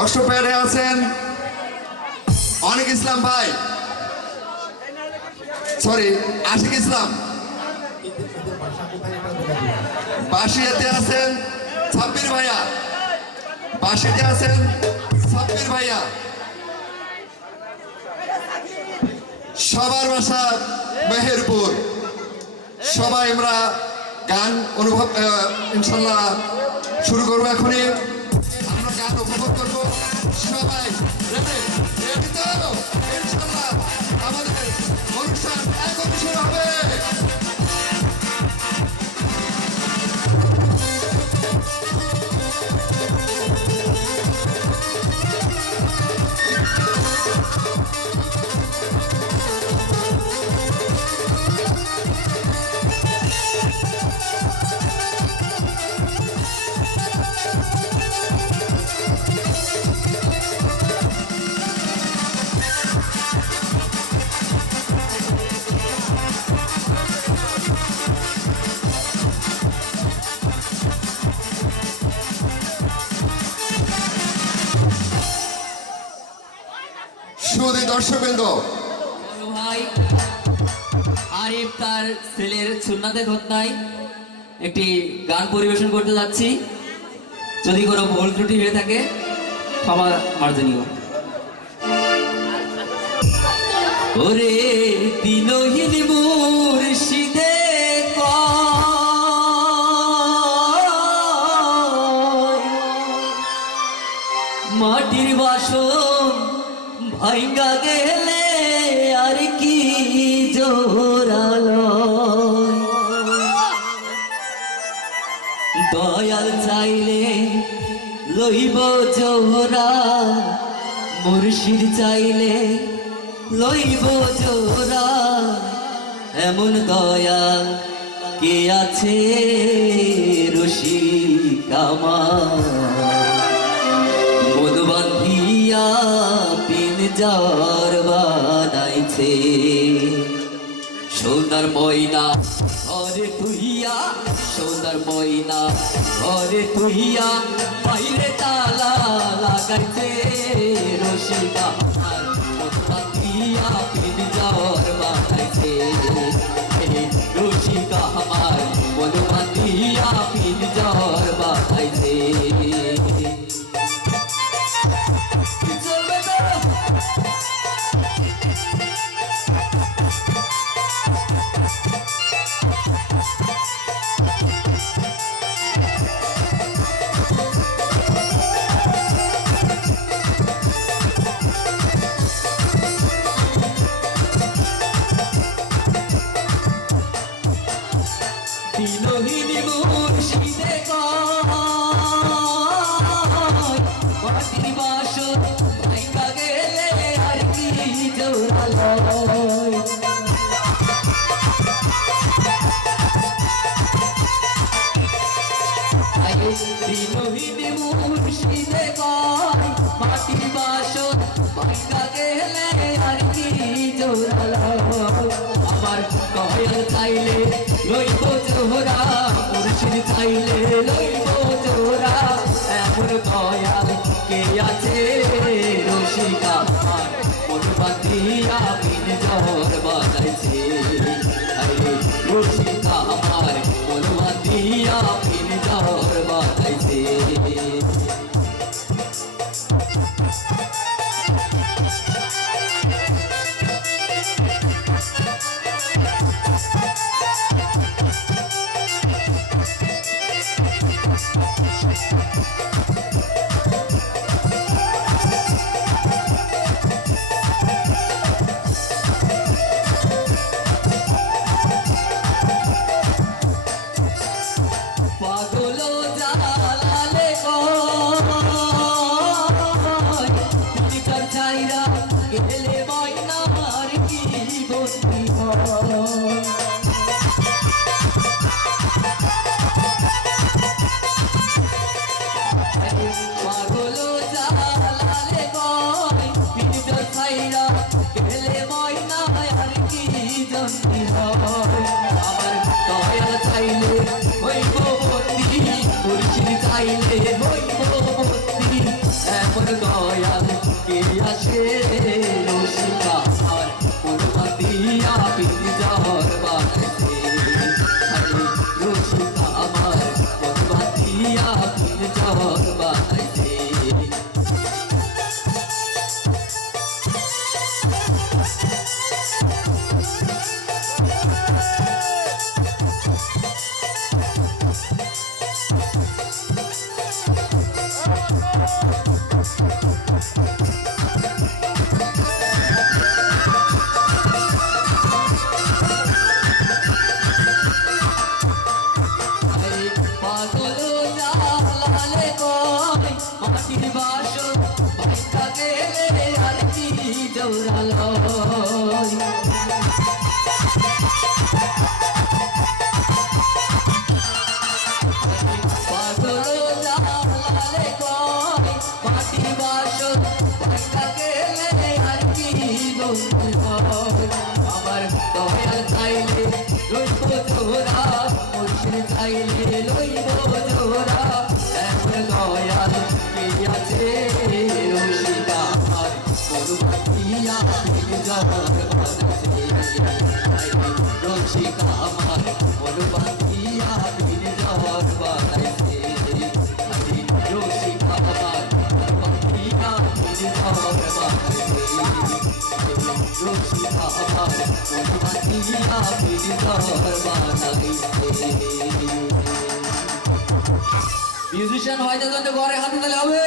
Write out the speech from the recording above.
অষ্টপ্যাডে আছেন অনেক ইসলাম ভাই, সরি আশিক ইসলাম। বাঁশিয়াতে আছেন সাব্বির ভাইয়া, বাঁশিতে আছেন সাব্বির ভাইয়া। সবার বাসা মেহেরপুর। সবাই আমরা গান অনুভব ইনশাল্লাহ শুরু করবো এখনই। আমরা গান উপভোগ করবো সবাই। রেডি তো? ইনশাল্লাহ আমাদের অনুষ্ঠান এখন শুরু হবে। সুধী দর্শকবৃন্দ, ভাই আরিফ তার ছেলের সুন্নাতে ঘটনায় একটি গান পরিবেশন করতে যাচ্ছি। যদি কোনো ভুল ত্রুটি হয়ে থাকে ক্ষমা মার্জনীয়। ওরে দিনহীন মুর্শিদে মাটির বাসন ভাইঙ্গা গেলে আর কি জোরালো। দয়াল চাইলে লইব জোহরা, মুর্শিদ চাইলে লইব জোহরা। এমন দয়াল কে আছে রসিক আমার, মধুবান্ধিয়া পিনজার বানাইছে। সোনার ময়না ঘরে তুইয়া, সোনার ময়না ঘরে তুইয়া, বাইরে তালা লাগাইছে রসিকা আমার, মধুবান্ধিয়া পিনজার বানাইছে। রসিকা আমার মধুবান্ধিয়া পিনজার বানাইছে। দিনহীন মুর্শিদে মাটির বাসন ভাইঙ্গা গেলে আর কি জোরালো। দিনহীন মুর্শিদে মাটির বাসন ভাইঙ্গা গেলে আর কি জোরালো। আমার দয়াল চাইলে লইব জোহরা, মুর্শিদ চাইলে লইব জোহরা। এমন দয়াল কে আছে রসিকা আমার, মধুবান্ধিয়া পিনজার বানাইছে। আরে রসিকা আমার মধুবান্ধিয়া পিনজার বানাইছে। পাগল জালালে চাইরা গেলে ময়নার কি বন্দি হয়। পাগল জালালে চাইরা গেলে ময়নার কি বন্দি হয়। আমার দয়া চাইলে হইব বন্দি, মুর্শিদ চাইলে হইব বন্দি। এমন আমার মন বাঁধিয়া পিঞ্জর বানাইছে পাগল জালালে কই মাটির বাসর ভাইটা গেলে আর কি জৌরালো পাগল জালালে কই মাটির বাসর ভাইটা গেলে আর কি জৌরালো আমার দয়াল চাইলে রইব জোরা মুর্শিদ চাইলে লইব জোরা এমন দয়াল কে আছে রশিদা আমার মন বাঁধিয়া পিঞ্জর বানাইছে রশিদা আমার মন বাঁধিয়া পিঞ্জর বানাইছে রশিদা আমার মন বাঁধিয়া পিঞ্জর বানাইছে রশিদা আমার মন বাঁধিয়া পিঞ্জর বানাইছে মিউজিশিয়ান হয়তো ঘরে হাতে তাহলে হবে